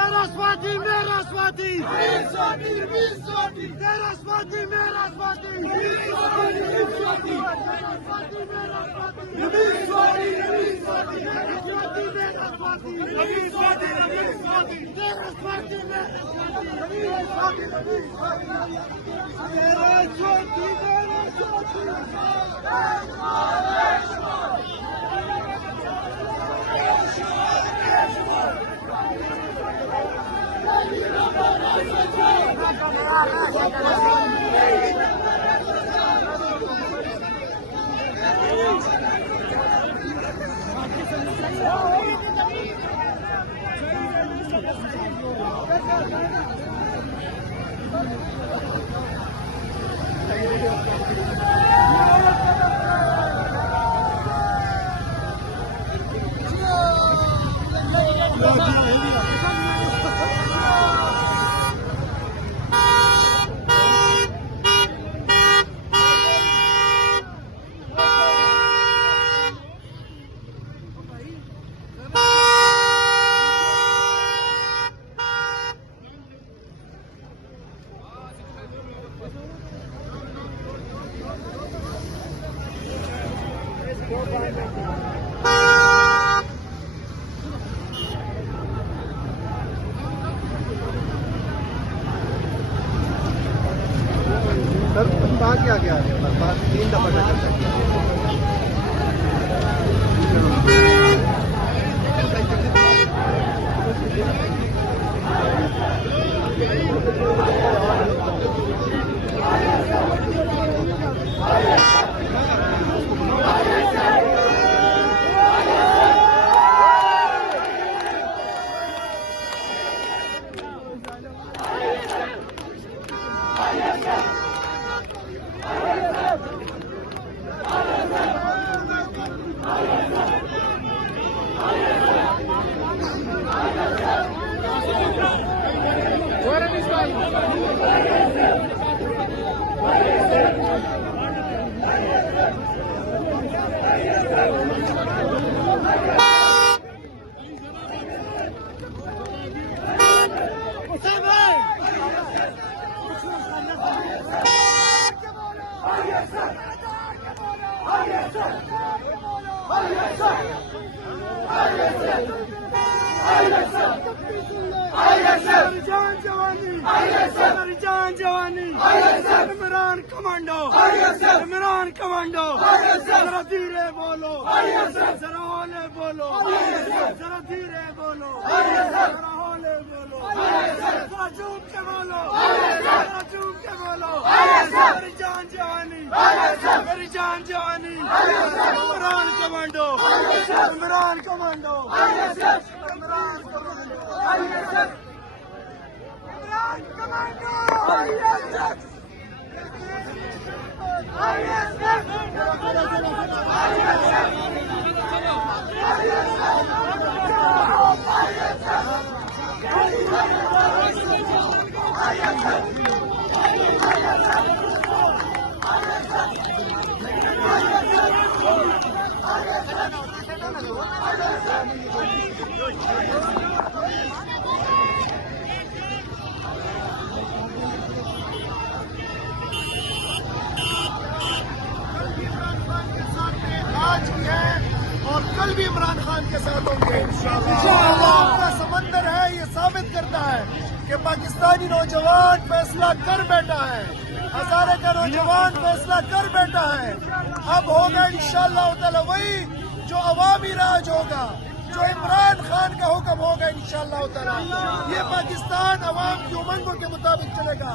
तेरा स्वाति मेरा स्वाति, तेरा स्वाति मेरा स्वाति, सर बात क्या क्या है? बात 3 दफा इमरान कमांडो, इमरान कमांडो, जरा धीरे बोलो, जरा हौले बोलो, जरा धीरे बोलो, जरा हौले बोलो, जरा चूम के बोलो, जरा चूम के बोलो, मेरी जान जवानी, मेरी जान जवानी, Imran commando, Imran commando, Imran commando, Imran commando, आज भी है और कल भी इमरान खान के साथ होंगे इंशाअल्लाह। का समंदर है, ये साबित करता है कि पाकिस्तानी नौजवान फैसला कर बैठा है, हजारे का नौजवान फैसला कर बैठा है। अब होगा इंशाअल्लाह ताला वही जो अवामी राज होगा, जो इमरान खान का हुक्म होगा इंशाअल्लाह ताला। ये पाकिस्तान अवाम की उमंगों के मुताबिक चलेगा,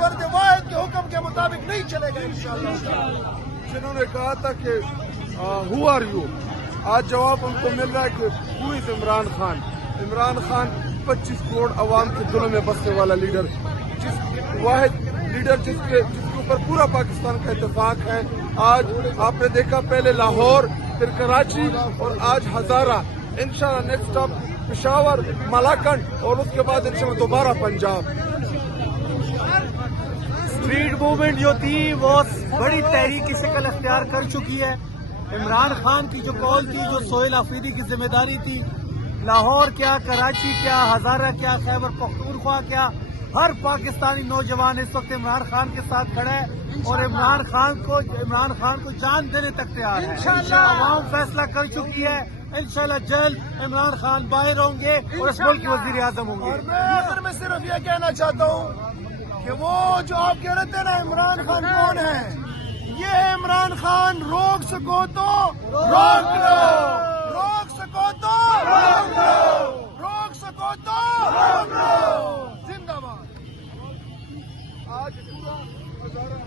फर्द वाहिद के हुक्म के मुताबिक नहीं चलेगा इंशाअल्लाह। जिन्होंने कहा था कि हु आर यू, आज जवाब हमको मिल रहा है कि हु इज इमरान खान। इमरान खान 25 करोड़ अवाम के दिलों में बसने वाला लीडर, जिस वाहिद लीडर जिसके ऊपर पूरा पाकिस्तान का इत्तेफाक है। आज आपने देखा पहले लाहौर, फिर कराची और आज हजारा। इंशाल्लाह नेक्स्ट स्टॉप पेशावर, मलाकंड और उसके बाद इंशाल्लाह दोबारा पंजाब। स्ट्रीट मूवमेंट जो थी वो बड़ी तहरीक की शक्ल अख्तियार कर चुकी है। इमरान खान की जो कॉल थी, जो सोहेल आफरीदी की जिम्मेदारी थी, लाहौर क्या, कराची क्या, हजारा क्या, खैबर पख्तूनख्वा क्या, हर पाकिस्तानी नौजवान इस वक्त इमरान खान के साथ खड़ा है और इमरान खान को जान देने तक तैयार है। आवाम फैसला कर चुकी है, इंशाल्लाह जल्द इमरान खान बाहर होंगे और इस मुल्क के वजीर आजम होंगे। और मैं आखिर में सिर्फ ये कहना चाहता हूँ कि वो जो आप कह रहे थे ना इमरान खान कौन है, ये है इमरान खान। रोक सको तो रोक लो, रोक सको तो रोक लो, रोक सको तो रोक लो। जिंदाबाद। आज पूरा हजारा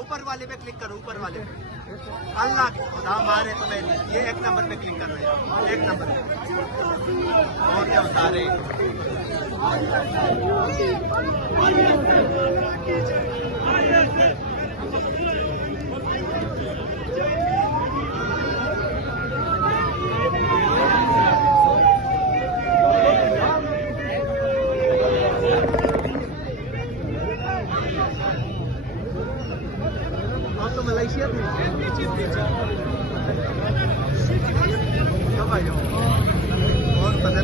ऊपर वाले पे क्लिक करो, ऊपर वाले पे। अल्लाह की खुदा मारे तुम्हें, ये 1 नंबर पे क्लिक कर रहे हैं, 1 नंबर पे। और क्या बता रहे तो मलेशिया में कब आए और पता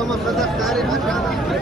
sama sadak dari masyarakat.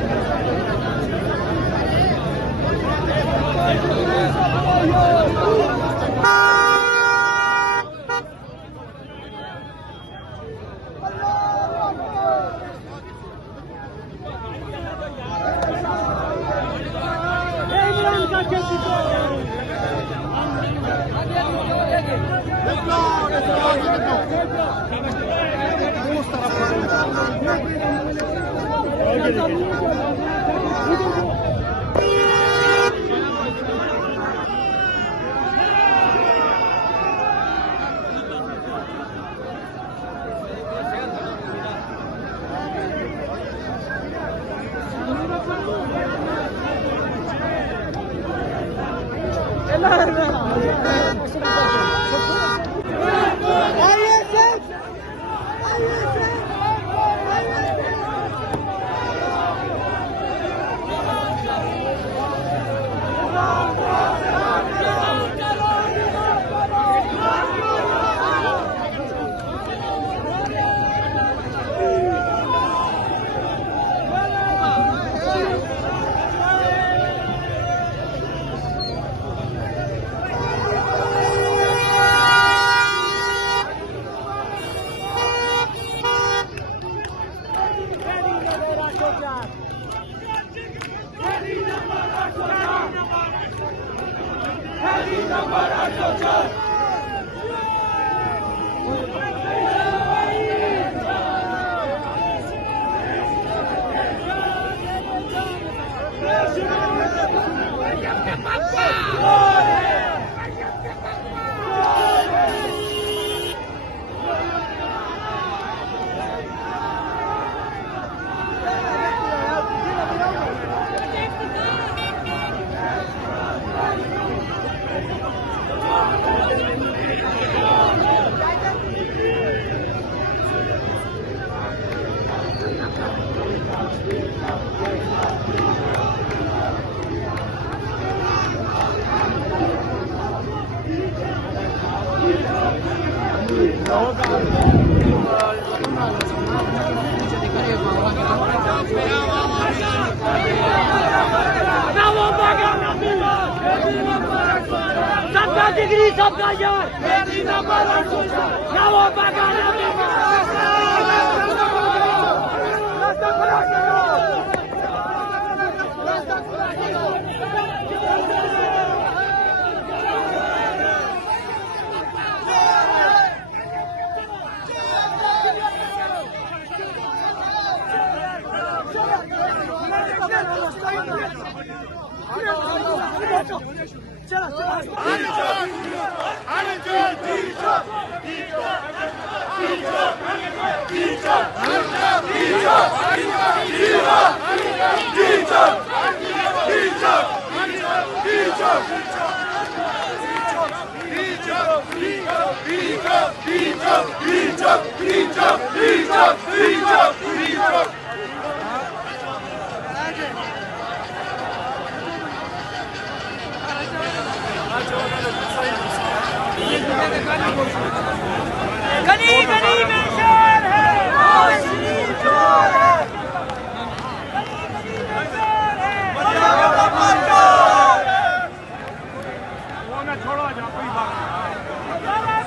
सबका डिग्री सबका यार ना वो गनी गनी में शेर है छोड़ो जा कोई बात